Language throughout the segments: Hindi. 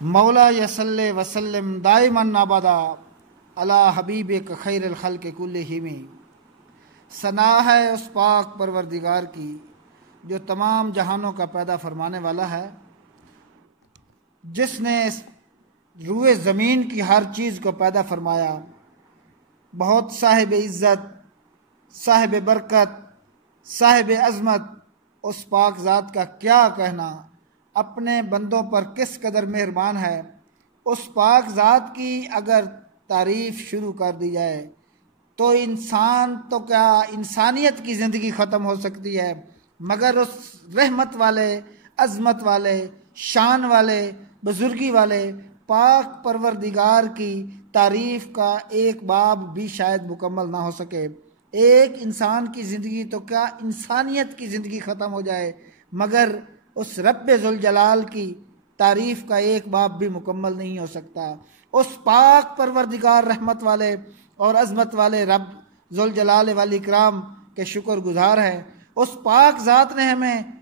मौला यसल्ले वसल्लम दाइमन अबदा अला हबीब का खैर खल्क कुल्लिहिम। सना है उस पाक परवरदिगार की जो तमाम जहानों का पैदा फरमाने वाला है, जिसने रूए ज़मीन की हर चीज़ को पैदा फरमाया। बहुत साहिब इज़्ज़त, साहिब बरकत, साहिब अज़मत उस पाक ज़ात का क्या कहना, अपने बंदों पर किस कदर मेहरबान है। उस पाक ज़ात की अगर तारीफ़ शुरू कर दी जाए तो इंसान तो क्या इंसानियत की ज़िंदगी ख़त्म हो सकती है, मगर उस रहमत वाले, अज़मत वाले, शान वाले, बुजुर्गी वाले पाक परवरदिगार की तारीफ़ का एक बाब भी शायद मुकम्मल ना हो सके। एक इंसान की ज़िंदगी तो क्या इंसानियत की ज़िंदगी ख़त्म हो जाए, मगर उस रब्बे ज़ुल जलाल की तारीफ़ का एक बाब भी मुकम्मल नहीं हो सकता। उस पाक परवरदिगार रहमत वाले और अज़मत वाले रब ज़ुल जलाल वाल इकराम के शुक्रगुज़ार हैं। उस पाक ज़ात ने हमें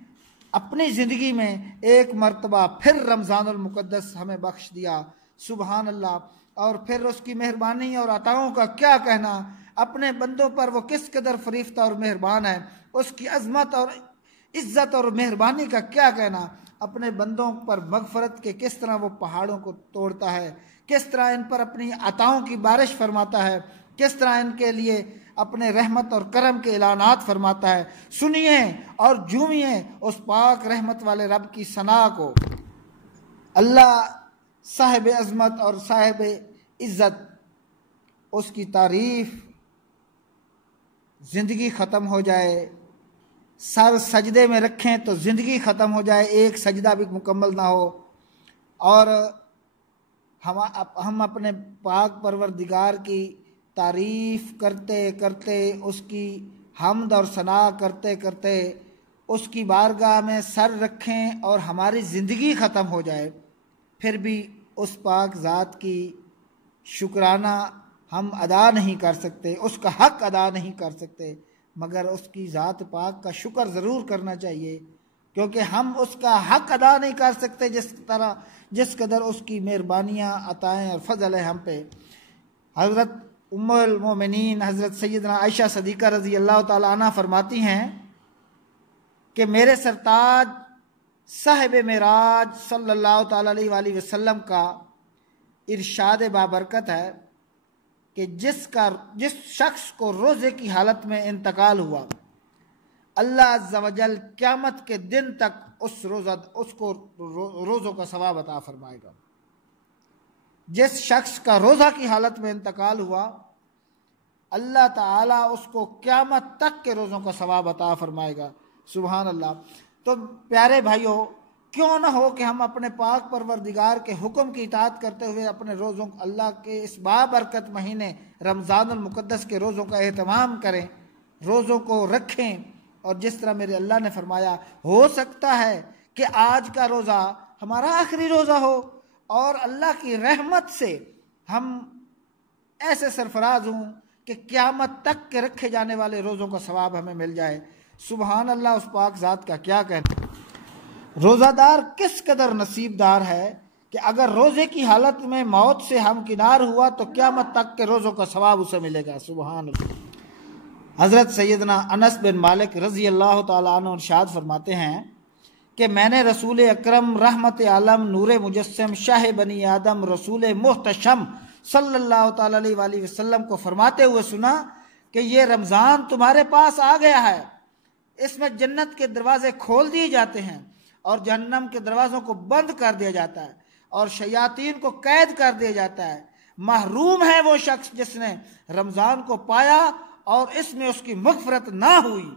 अपनी ज़िंदगी में एक मर्तबा फिर रमज़ानुल मुक़द्दस हमें बख्श दिया। सुबहान अल्लाह। और फिर उसकी मेहरबानी और अताओं का क्या कहना, अपने बंदों पर वो किस कदर फरीफ्ता और मेहरबान है। उसकी अज़मत और इज़्ज़त और मेहरबानी का क्या कहना, अपने बंदों पर मग़फ़रत के किस तरह वो पहाड़ों को तोड़ता है, किस तरह इन पर अपनी अताओं की बारिश फरमाता है, किस तरह इनके लिए अपने रहमत और करम के ऐलानात फरमाता है। सुनिए और झूमिए उस पाक रहमत वाले रब की सना को। अल्लाह साहिब अज़मत और साहिब इज़्ज़त, उसकी तारीफ़ ज़िंदगी ख़त्म हो जाए, सर सजदे में रखें तो ज़िंदगी ख़त्म हो जाए, एक सजदा भी मुकम्मल ना हो, और हम अपने पाक परवरदिगार की तारीफ़ करते करते, उसकी हम्द और सना करते करते उसकी बारगाह में सर रखें और हमारी ज़िंदगी ख़त्म हो जाए, फिर भी उस पाक ज़ात की शुक्राना हम अदा नहीं कर सकते, उसका हक़ अदा नहीं कर सकते, मगर उसकी ज़ात पाक का शुक्र ज़रूर करना चाहिए, क्योंकि हम उसका हक़ अदा नहीं कर सकते जिस कदर उसकी मेहरबानियाँ, अताएँ और फ़ज़ल है हम पे। हज़रत उम्मुल मोमिनीन हज़रत सैयदना आयशा सदीक़ा रज़ी अल्लाह ताला अन्हा फरमाती हैं कि मेरे सरताज साहिब मेराज सल्लल्लाहु ताला अलैहि वसल्लम का इरशाद बाबरकत है कि जिस शख्स को रोज़े की हालत में इंतकाल हुआ, अल्लाह अज़्ज़ा वजल क़यामत के दिन तक उसको रोज़ों का सवाब अता फरमाएगा। जिस शख्स का रोज़ा की हालत में इंतकाल हुआ, अल्लाह ताला उसको क़यामत तक के रोज़ों का सवाब अता फरमाएगा। सुभान अल्लाह। तो प्यारे भाइयों, क्यों ना हो कि हम अपने पाक परवरदिगार के हुक्म की इताअत करते हुए अपने रोज़ों, अल्लाह के इस बाबरकत महीने रमज़ानुल मुक़द्दस के रोज़ों का एहतमाम करें, रोज़ों को रखें। और जिस तरह मेरे अल्लाह ने फरमाया, हो सकता है कि आज का रोज़ा हमारा आखिरी रोज़ा हो और अल्लाह की रहमत से हम ऐसे सरफराज हों कि क़यामत तक के रखे जाने वाले रोज़ों का सवाब हमें मिल जाए। सुबहान अल्लाह। उस पाक ज़ात का क्या कहना। रोज़ादार किस कदर नसीबदार है कि अगर रोज़े की हालत में मौत से हमकिनार हुआ तो क़यामत तक के रोज़ों का सवाब उसे मिलेगा। सुबहान अल्लाह। हज़रत सैयदना अनस बिन मालिक रज़ी अल्लाह ताला अन्हु इरशाद फरमाते हैं कि मैंने रसूल अकरम रहमत आलम नूर मुजस्सम शाह बनी आदम रसूल मुहतशम सल्लल्लाहु ताला अलैहि वसल्लम को फरमाते हुए सुना कि ये रमज़ान तुम्हारे पास आ गया है, इसमें जन्नत के दरवाजे खोल दिए जाते हैं और जहन्नम के दरवाज़ों को बंद कर दिया जाता है और शयातीन को कैद कर दिया जाता है। महरूम है वो शख्स जिसने रमज़ान को पाया और इसमें उसकी मग़फ़रत ना हुई।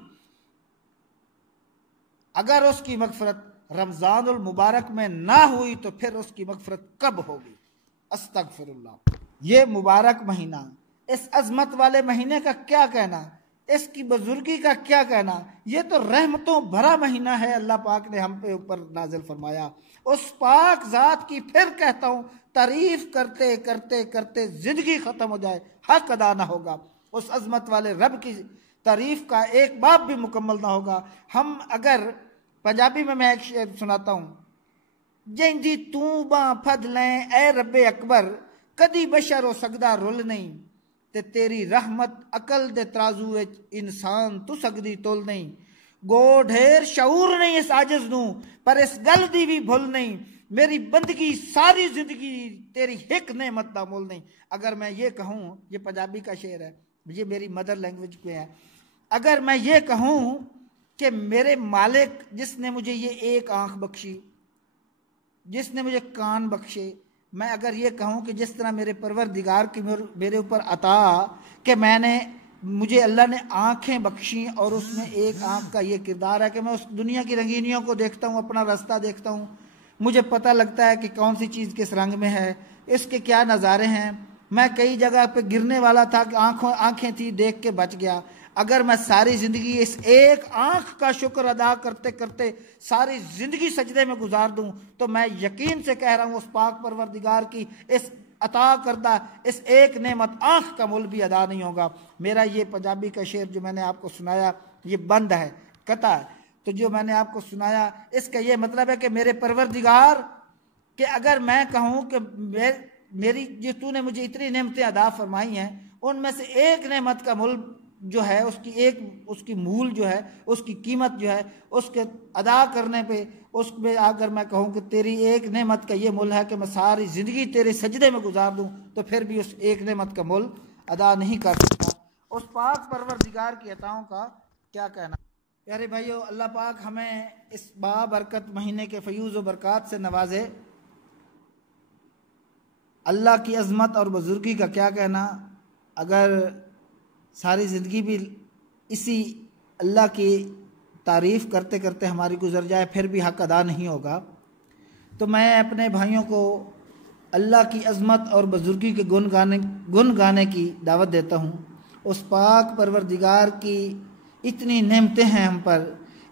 अगर उसकी मग़फ़रत रमज़ानुल मुबारक में ना हुई तो फिर उसकी मग़फ़रत कब होगी। अस्तग़फ़िरुल्लाह। ये मुबारक महीना, इस अज़मत वाले महीने का क्या कहना, इसकी बुजुर्गी का क्या कहना। ये तो रहमतों भरा महीना है, अल्लाह पाक ने हम पे ऊपर नाजिल फरमाया। उस पाक ज़ात की फिर कहता हूँ तारीफ़ करते करते करते ज़िंदगी ख़त्म हो जाए, हक़ अदा ना होगा। उस अज़मत वाले रब की तारीफ़ का एक बाब भी मुकम्मल ना होगा। हम अगर पंजाबी में मैं एक शेर सुनाता हूँ जैंदी तू बां फद लें ए रब्बे अकबर, कदी बशर हो सकदा रुल नहीं, ते तेरी रहमत अकल दे तराजू विच इंसान तू सकदी तुल नहीं। गो ढेर शऊर नहीं इस आजिज नू, पर इस गल दी भी भुल नहीं, मेरी बंदगी सारी जिंदगी तेरी हिक नेमत दा मुल नहीं। अगर मैं ये कहूँ, ये पंजाबी का शेर है, ये मेरी मदर लैंग्वेज में है, अगर मैं ये कहूँ कि मेरे मालिक जिसने मुझे ये एक आंख बख्शी, जिसने मुझे कान बख्शे, मैं अगर ये कहूँ कि जिस तरह मेरे परवरदिगार की मेरे ऊपर अता कि मुझे अल्लाह ने आंखें बख्शी और उसमें एक आंख का ये किरदार है कि मैं उस दुनिया की रंगीनियों को देखता हूँ, अपना रास्ता देखता हूँ, मुझे पता लगता है कि कौन सी चीज़ किस रंग में है, इसके क्या नज़ारे हैं। मैं कई जगह पे गिरने वाला था कि आंखें थी, देख के बच गया। अगर मैं सारी ज़िंदगी इस एक आंख का शुक्र अदा करते करते सारी ज़िंदगी सजदे में गुजार दूं, तो मैं यकीन से कह रहा हूँ उस पाक परवरदिगार की इस अता करदा इस एक नेमत आंख का मुल भी अदा नहीं होगा। मेरा ये पंजाबी का शेर जो मैंने आपको सुनाया ये बंद है, कता है, तो जो मैंने आपको सुनाया इसका ये मतलब है कि मेरे परवरदिगार कि अगर मैं कहूँ कि मेरी जो तूने मुझे इतनी नेमतें अदा फरमाई हैं, उनमें से एक नेमत का मुल जो है उसकी मूल जो है, उसकी कीमत जो है, उसके अदा करने पे उसमें अगर मैं कहूँ कि तेरी एक नेमत का ये मुल है कि मैं सारी ज़िंदगी तेरे सजदे में गुजार दूँ, तो फिर भी उस एक नेमत का मुल अदा नहीं कर सकता। उस पाक परवरदिगार की अताओं का क्या कहना। प्यारे भाइयों, अल्लाह पाक हमें इस बाबरकत महीने के फ़यूज़ व बरक़ात से नवाजे। अल्लाह की अज़मत और बुज़ुर्गी का क्या कहना। अगर सारी ज़िंदगी भी इसी अल्लाह की तारीफ़ करते करते हमारी गुजर जाए फिर भी हक़ अदा नहीं होगा, तो मैं अपने भाइयों को अल्लाह की अज़मत और बुज़ुर्गी के गुन गाने की दावत देता हूँ। उस पाक परवरदिगार की इतनी नेमतें हैं हम पर,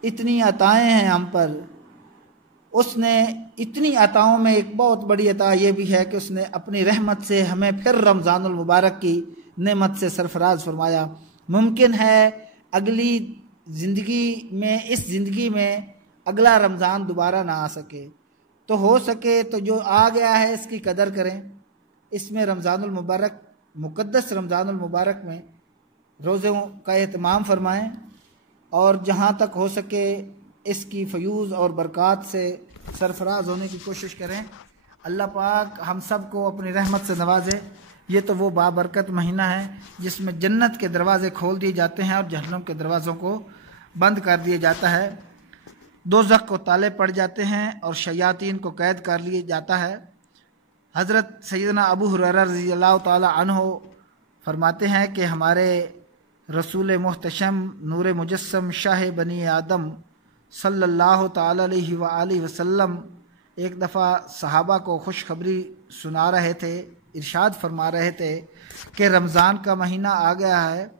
इतनी अताएँ हैं हम पर। उसने इतनी अताओं में एक बहुत बड़ी अता ये भी है कि उसने अपनी रहमत से हमें फिर रमज़ानुल मुबारक की नेमत से सरफराज फरमाया। मुमकिन है अगली ज़िंदगी में, इस ज़िंदगी में अगला रमज़ान दोबारा ना आ सके, तो हो सके तो जो आ गया है इसकी कदर करें। इसमें रमज़ानुल मुबारक, मुक़द्दस रमज़ानुल मुबारक में रोज़ों का एहतमाम फरमाएँ और जहाँ तक हो सके इसकी फ़यूज़ और बरक़ात से सरफराज होने की कोशिश करें। अल्लाह पाक हम सब को अपनी रहमत से नवाजे। ये तो वो बाबरकत महीना है जिसमें जन्नत के दरवाज़े खोल दिए जाते हैं और जहन्नम के दरवाज़ों को बंद कर दिया जाता है, दोज़ख को ताले पड़ जाते हैं और शयातीन को कैद कर लिया जाता है। हज़रत सैयदना अबू हुरैरा रज़ियल्लाहु ताला अन्हु फरमाते हैं कि हमारे रसूल मुहतशम नूर मुजस्सम शाह बनी आदम सल्लल्लाहु ताला अलैहि व आलिहि वसल्लम एक दफ़ा सहाबा को खुशखबरी सुना रहे थे, इरशाद फरमा रहे थे कि रमज़ान का महीना आ गया है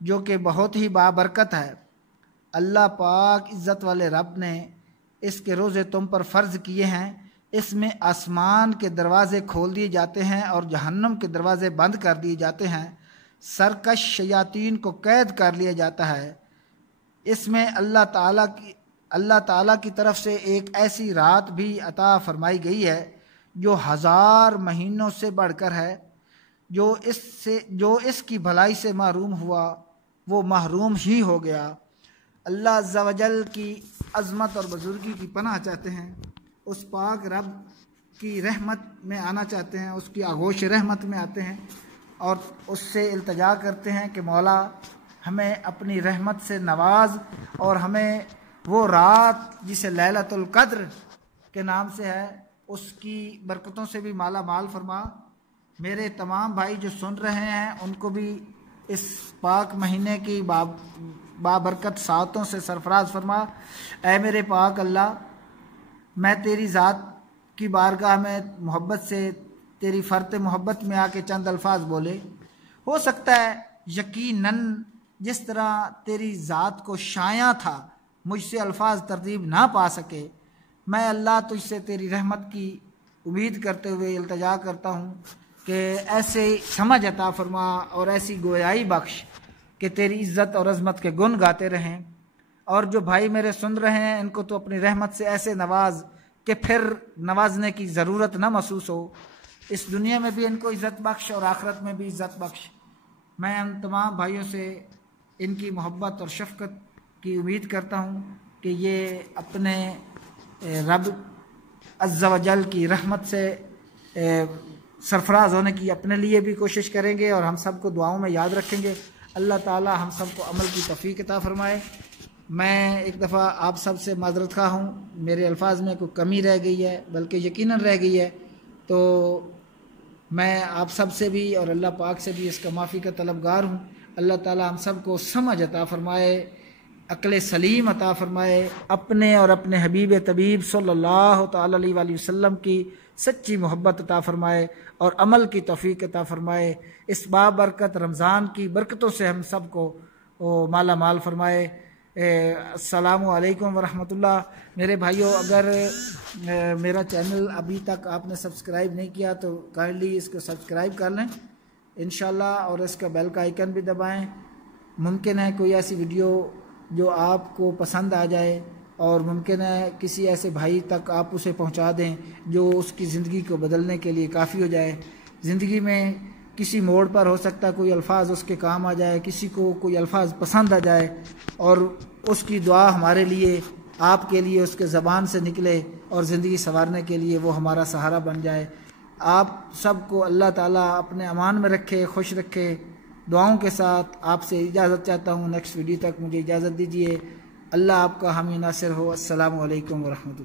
जो कि बहुत ही बाबरकत है। अल्लाह पाक इज़्ज़त वाले रब ने इसके रोज़े तुम पर फ़र्ज़ किए हैं। इसमें आसमान के दरवाज़े खोल दिए जाते हैं और जहन्नम के दरवाज़े बंद कर दिए जाते हैं, सरकश शयातीन को कैद कर लिया जाता है। इसमें अल्लाह ताला की तरफ से एक ऐसी रात भी अता फरमाई गई है जो 1000 महीनों से बढ़कर है। जो इसकी भलाई से महरूम हुआ वो महरूम ही हो गया। अल्लाह अज़्ज़ा वजल की अज़मत और बुज़ुर्गी की पनाह चाहते हैं, उस पाक रब की रहमत में आना चाहते हैं, उसकी आगोश रहमत में आते हैं और उससे इल्तिजा करते हैं कि मौला हमें अपनी रहमत से नवाज और हमें वो रात जिसे लैलतुल क़द्र के नाम से है उसकी बरकतों से भी माला माल फरमा। मेरे तमाम भाई जो सुन रहे हैं उनको भी इस पाक महीने की बाबरकत सातों से सरफराज फरमा। ऐ मेरे पाक अल्लाह, मैं तेरी ज़ात की बारगाह में मोहब्बत से तेरी फ़र्त मोहब्बत में आके चंद अल्फाज बोले। हो सकता है यकीनन जिस तरह तेरी ज़ात को शाया था मुझसे अल्फाज तरतीब ना पा सके, मैं अल्लाह तुझसे तेरी रहमत की उम्मीद करते हुए इल्तिजा करता हूँ कि ऐसे समझ अता फरमा और ऐसी गोयाई बख्श कि तेरी इज़्ज़त और अज़मत के गुण गाते रहें। और जो भाई मेरे सुन रहे हैं इनको तो अपनी रहमत से ऐसे नवाज कि फिर नवाजने की ज़रूरत ना महसूस हो। इस दुनिया में भी इनको इज़्ज़त बख्श और आखिरत में भी इज़्ज़त बख्श। मैं उन तमाम भाइयों से इनकी मोहब्बत और शफ़क़त की उम्मीद करता हूँ कि ये अपने रब अज़्ज़ा व जल की रहमत से सरफराज होने की अपने लिए भी कोशिश करेंगे और हम सबको दुआओं में याद रखेंगे। अल्लाह ताला हम सबको अमल की तौफ़ीक़ अता फ़रमाए। मैं एक दफ़ा आप सब से माज़रत ख़्वाह हूँ, मेरे अल्फाज में कोई कमी रह गई है, बल्कि यकीनन रह गई है, तो मैं आप सब से भी और अल्लाह पाक से भी इसका माफ़ी का तलबगार हूँ। अल्लाह ताला हम सबको समझ अता फ़रमाए, अक्ल सलीम अता फ़रमाए, अपने और अपने हबीब तबीब सल्लल्लाहु तआला अलैहि वसल्लम की सच्ची मोहब्बत अता फ़रमाए और अमल की तौफ़ीक़ अता फ़रमाए। इस बाबरकत रमज़ान की बरकतों से हम सबको माला माल फ़रमाए। अस्सलामु अलैकुम वरहमतुल्लाह। मेरे भाइयों, अगर मेरा चैनल अभी तक आपने सब्सक्राइब नहीं किया तो काइंडली इसको सब्सक्राइब कर लें इंशाल्लाह, और इसका बेल का आइकन भी दबाएं। मुमकिन है कोई ऐसी वीडियो जो आपको पसंद आ जाए और मुमकिन है किसी ऐसे भाई तक आप उसे पहुंचा दें जो उसकी ज़िंदगी को बदलने के लिए काफ़ी हो जाए। ज़िंदगी में किसी मोड़ पर हो सकता है कोई अल्फाज उसके काम आ जाए, किसी को कोई अल्फाज पसंद आ जाए और उसकी दुआ हमारे लिए, आपके लिए उसके ज़बान से निकले और ज़िंदगी संवारने के लिए वो हमारा सहारा बन जाए। आप सबको अल्लाह ताला अपने अमान में रखे, खुश रखे। दुआओं के साथ आपसे इजाज़त चाहता हूँ। नेक्स्ट वीडियो तक मुझे इजाज़त दीजिए। अल्लाह आपका हामी नासिर हो। अस्सलामु अलैकुम वरहमतुल्लाह।